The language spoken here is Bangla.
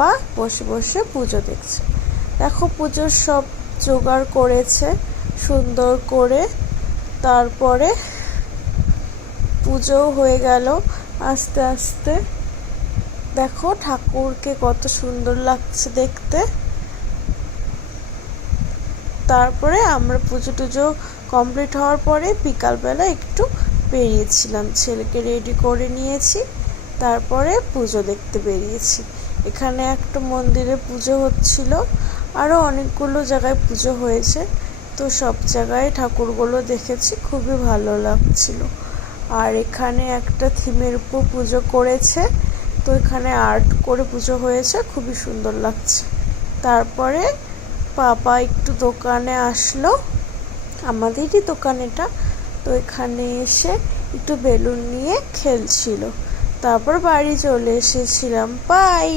পাপা বসে বসে পুজো দেখছে। দেখো পুজোর সব জোগাড় করেছে সুন্দর করে। তারপরে পুজো হয়ে গেল আস্তে আস্তে। দেখো ঠাকুরকে কত সুন্দর লাগছে দেখতে। তারপরে আমরা পুজো টুজো কমপ্লিট হওয়ার পরে বিকালবেলা একটু বেরিয়েছিলাম, ছেলেকে রেডি করে নিয়েছি, তারপরে পুজো দেখতে বেরিয়েছি। এখানে একটা মন্দিরে পুজো হচ্ছিল, আরও অনেকগুলো জায়গায় পুজো হয়েছে, তো সব জায়গায় ঠাকুরগুলো দেখেছি, খুবই ভালো লাগছিল। আর এখানে একটা থিমের উপর পুজো করেছে, তো এখানে আর্ট করে পুজো হয়েছে, খুবই সুন্দর লাগছে। তারপরে পাপা একটু দোকানে আসলো, আমাদেরই দোকান এটা, তো এখানে এসে একটু বেলুন নিয়ে খেলছিল। তারপর বাড়ি চলে এসেছিলাম। বাই।